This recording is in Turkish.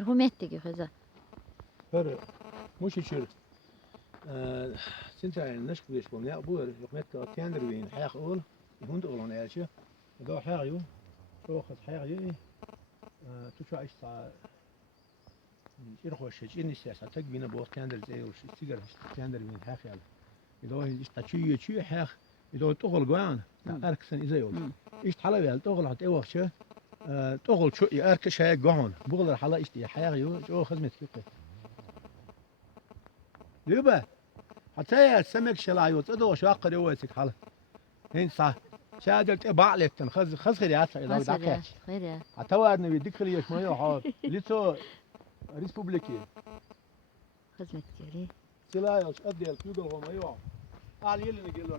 Hürmetli kızı. Hör, muş içir. Sintrayen neş kudeş bol ya bu hükümet ka tendir beyin hayaq ol. Hund olan elçi. Da hayaq yo. Çok hayaq yo. Tu iş sa ir hoş hiç in siyasa tek bine bu tendir zeyol sigara tendir beyin hayaq yal. Da iş taçıyor çiyor hayaq. Da toğul goyan. Erksen izeyol. İş hala vel toğul hat evakçı. toğul şu erke şey gohan. Buğlar hala işte hayaq yo. Çok hizmet yok. Lübe. حتى السمك شلايوت ادو شاقر يوسك حلا هين صح شادت بعلتن خز خير يا اذا دعك خير يا. حتى وادنا بيدك خليش ما يحاض ليتو ريسبوبليكي Hizmet geri. سلايوش ادي الكيوغل هو ما يوع قال يلي نقول له